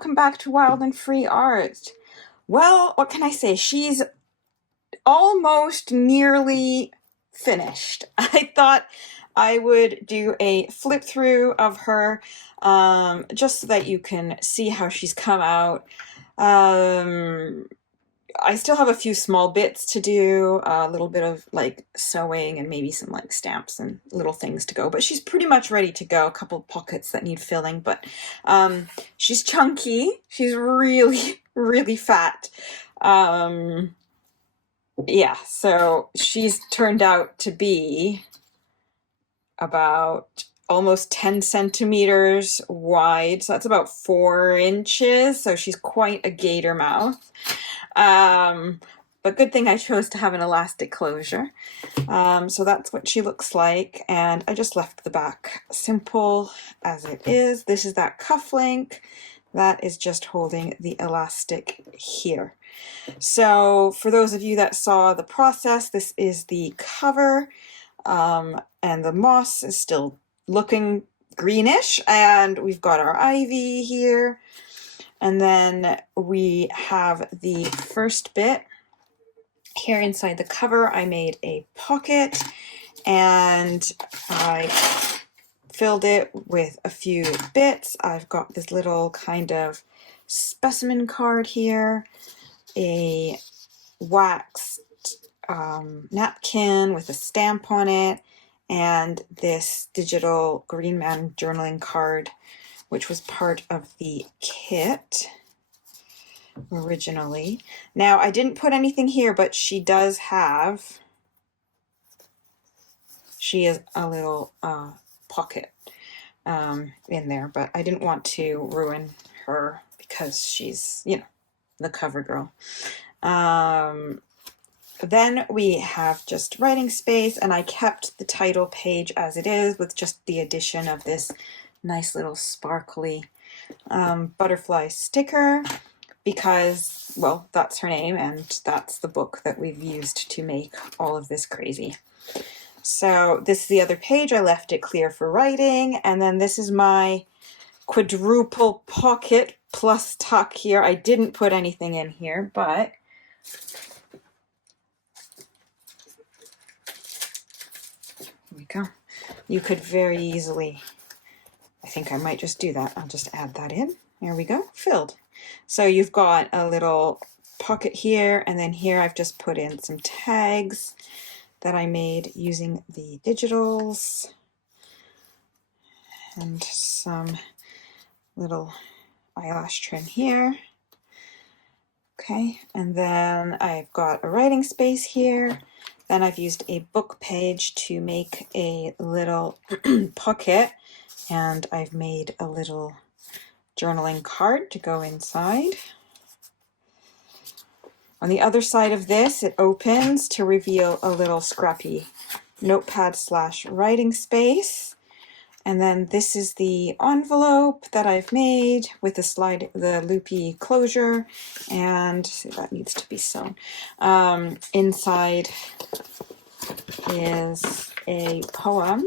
welcome back to Wild and Free Art. Well, what can I say? She's almost nearly finished. I thought I would do a flip through of her just so that you can see how she's come out. I still have a few small bits to do, a little bit of like sewing and maybe some like stamps and little things to go, but she's pretty much ready to go. A couple pockets that need filling, but she's chunky. She's really, really fat. Yeah, so she's turned out to be about almost 10 centimeters wide, so that's about 4 inches, so she's quite a gator mouth. But good thing I chose to have an elastic closure. So that's what she looks like, and I just left the back simple as it is. This is that cuff link that is just holding the elastic here. So for those of you that saw the process, this is the cover, and the moss is still looking greenish, and we've got our ivy here. And then we have the first bit here inside the cover. I made a pocket and I filled it with a few bits. I've got this little kind of specimen card here, a waxed napkin with a stamp on it, and this digital Green Man journaling card, which was part of the kit originally. Now, I didn't put anything here, but she does have, she is a little pocket in there, but I didn't want to ruin her because she's, you know, the cover girl. Then we have just writing space, and I kept the title page as it is with just the addition of this nice little sparkly butterfly sticker because, well, that's her name and that's the book that we've used to make all of this crazy. So this is the other page. I left it clear for writing, and then this is my quadruple pocket plus tuck here. I didn't put anything in here, but here we go. You could very easily, I think I might just do that. I'll just add that in. There we go, filled. So you've got a little pocket here, and then here I've just put in some tags that I made using the digitals and some little eyelash trim here. Okay, and then I've got a writing space here. Then I've used a book page to make a little pocket, and I've made a little journaling card to go inside. On the other side of this, it opens to reveal a little scrappy notepad / writing space. And then this is the envelope that I've made with the loopy closure, and that needs to be sewn. Inside is a poem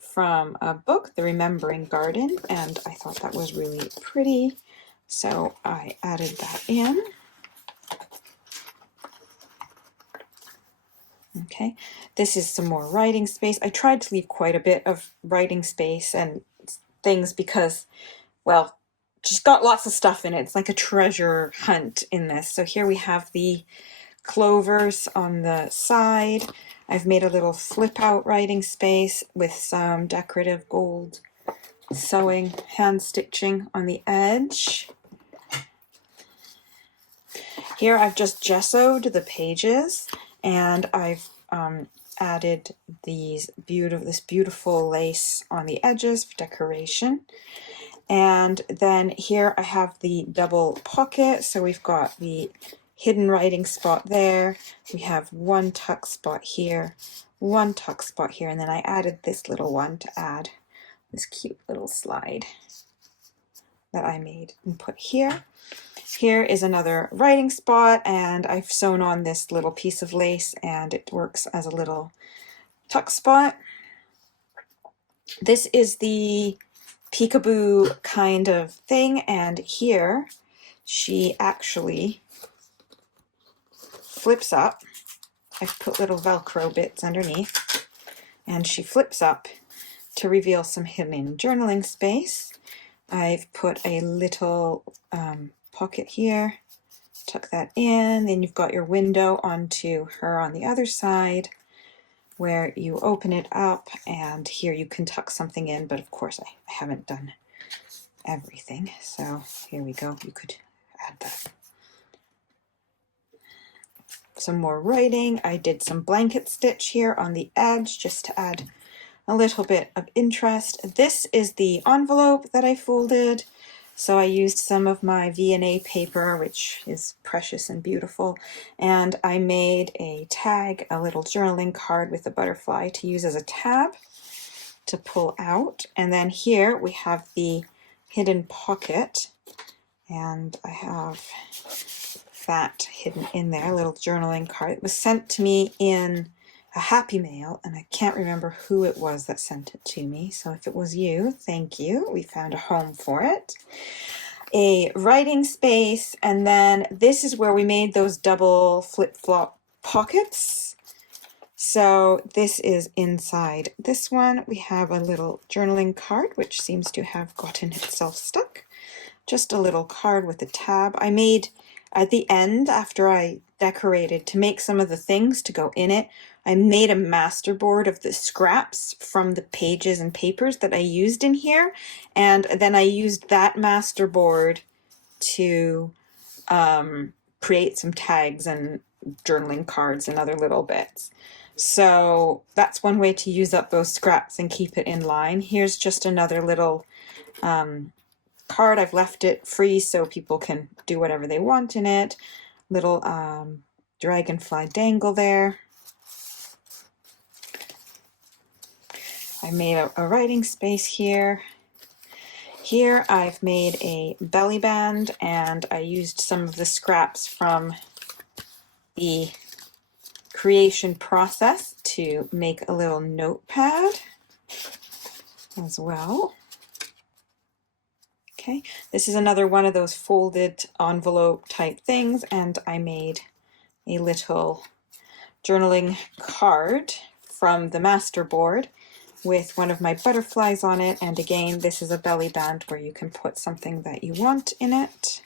from a book, The Remembering Garden, and I thought that was really pretty, so I added that in. Okay, this is some more writing space. I tried to leave quite a bit of writing space and things because, well, she's got lots of stuff in it. It's like a treasure hunt in this. So here we have the clovers on the side. I've made a little flip out writing space with some decorative gold sewing, hand stitching on the edge. Here I've just gessoed the pages, and I've added this beautiful lace on the edges for decoration. And then here I have the double pocket, so we've got the hidden writing spot there. We have one tuck spot here, one tuck spot here, and then I added this little one to add this cute little slide that I made and put here. Here is another writing spot, and I've sewn on this little piece of lace, and it works as a little tuck spot. This is the peekaboo kind of thing, and here she actually flips up. I've put little Velcro bits underneath, and she flips up to reveal some hidden journaling space. I've put a little pocket here, tuck that in, then you've got your window onto her on the other side where you open it up, and here you can tuck something in, but of course I haven't done everything, so here we go, you could add that. Some more writing. I did some blanket stitch here on the edge just to add a little bit of interest. This is the envelope that I folded. So I used some of my V&A paper, which is precious and beautiful, and I made a tag, a little journaling card with a butterfly to use as a tab to pull out. And then here we have the hidden pocket, and I have that hidden in there, a little journaling card. It was sent to me in a Happy Mail, and I can't remember who it was that sent it to me, so if it was you, thank you. We found a home for it. A writing space, and then this is where we made those double flip-flop pockets. So this is inside this one. We have a little journaling card, which seems to have gotten itself stuck. Just a little card with a tab. I made at the end, after I decorated, to make some of the things to go in it, I made a masterboard of the scraps from the pages and papers that I used in here, and then I used that masterboard to create some tags and journaling cards and other little bits. So that's one way to use up those scraps and keep it in line. Here's just another little card. I've left it free so people can do whatever they want in it. Little dragonfly dangle there. I made a writing space here. Here I've made a belly band, and I used some of the scraps from the creation process to make a little notepad as well. Okay, this is another one of those folded envelope type things, and I made a little journaling card from the masterboard with one of my butterflies on it, and again, this is a belly band where you can put something that you want in it.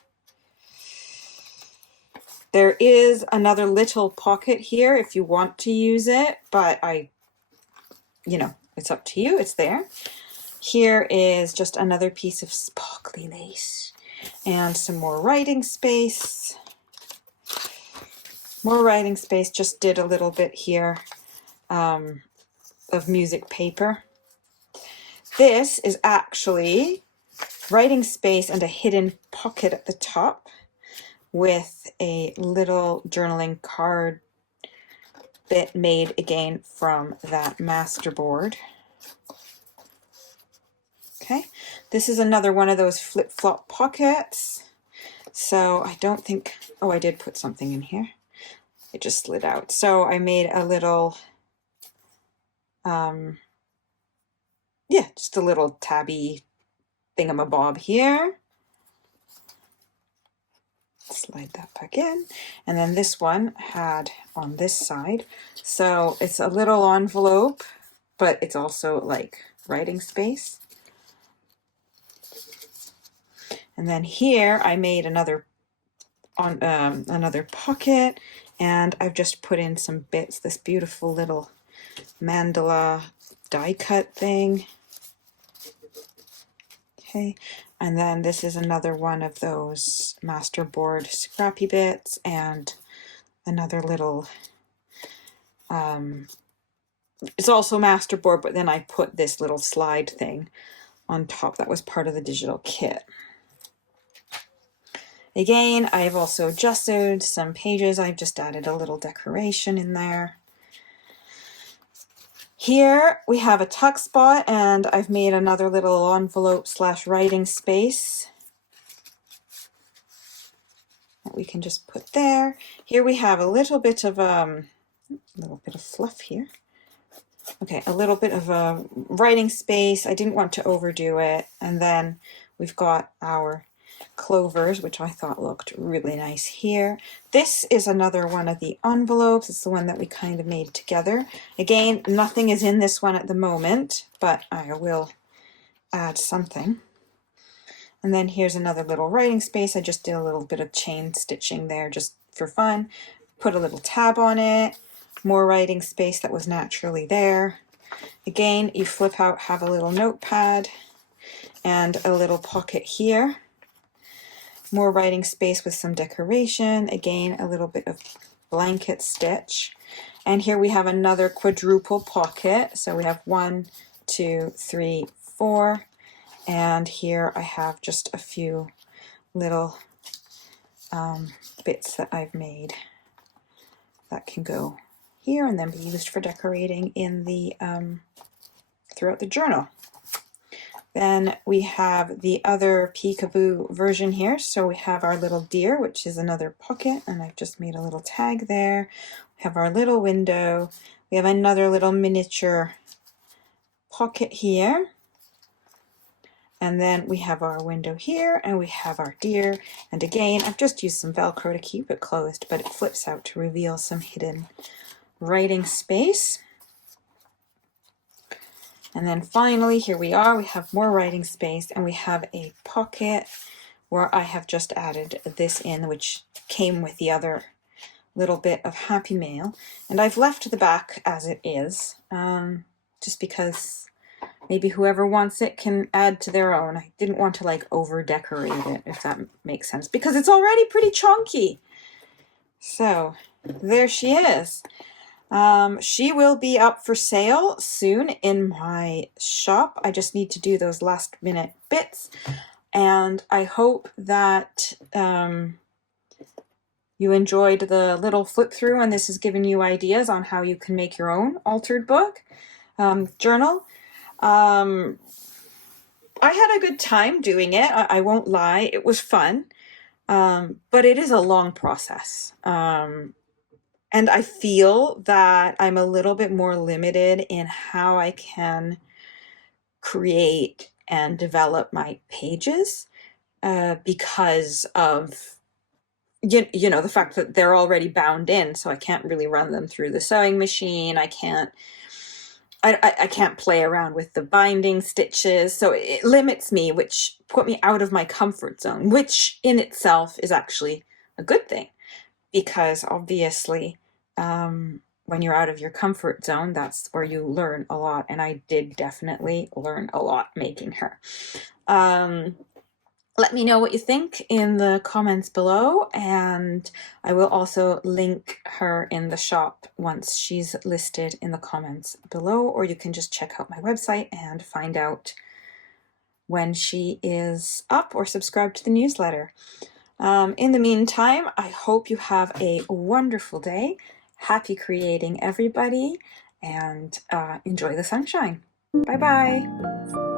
There is another little pocket here if you want to use it, but it's up to you, it's there. Here is just another piece of sparkly lace and some more writing space. More writing space, just did a little bit here of music paper. This is actually writing space and a hidden pocket at the top with a little journaling card bit made again from that masterboard. Okay, this is another one of those flip-flop pockets. So I don't think, oh, I did put something in here. It just slid out. So I made a little, just a little tabby thingamabob here. Slide that back in. And then this one had on this side. So it's a little envelope, but it's also like writing space. And then here I made another pocket, and I've just put in some bits, this beautiful little mandala die cut thing. Okay, and then this is another one of those masterboard scrappy bits, and another little, it's also masterboard, but then I put this little slide thing on top that was part of the digital kit. Again, I've also gessoed some pages. I've just added a little decoration in there. Here we have a tuck spot, and I've made another little envelope / writing space that we can just put there. Here we have a little bit of fluff here. Okay, a little bit of a writing space. I didn't want to overdo it. And then we've got our clovers, which I thought looked really nice here. This is another one of the envelopes. It's the one that we kind of made together. Again, nothing is in this one at the moment, but I will add something. And then here's another little writing space. I just did a little bit of chain stitching there just for fun. Put a little tab on it. More writing space that was naturally there. Again, you flip out, have a little notepad and a little pocket here. More writing space with some decoration. Again, a little bit of blanket stitch. And here we have another quadruple pocket. So we have 1, 2, 3, 4. And here I have just a few little bits that I've made that can go here and then be used for decorating in the throughout the journal. Then we have the other peekaboo version here. So we have our little deer, which is another pocket, and I've just made a little tag there. We have our little window. We have another little miniature pocket here. And then we have our window here, and we have our deer. And again, I've just used some Velcro to keep it closed, but it flips out to reveal some hidden writing space. And then finally, here we are, we have more writing space, and we have a pocket where I have just added this in, which came with the other little bit of Happy Mail. And I've left the back as it is, just because maybe whoever wants it can add to their own. I didn't want to like over decorate it, if that makes sense, because it's already pretty chunky. So there she is. She will be up for sale soon in my shop. I just need to do those last minute bits, and I hope that you enjoyed the little flip through, and this has given you ideas on how you can make your own altered book journal. I had a good time doing it. I won't lie, it was fun, but it is a long process. And I feel that I'm a little bit more limited in how I can create and develop my pages because of you know the fact that they're already bound in, so I can't really run them through the sewing machine. I can't play around with the binding stitches, so it limits me, which put me out of my comfort zone, which in itself is actually a good thing, because obviously when you're out of your comfort zone, that's where you learn a lot, and I did definitely learn a lot making her. Let me know what you think in the comments below, and I will also link her in the shop once she's listed in the comments below, or you can just check out my website and find out when she is up or subscribe to the newsletter. In the meantime, I hope you have a wonderful day. Happy creating, everybody, and enjoy the sunshine. Bye-bye.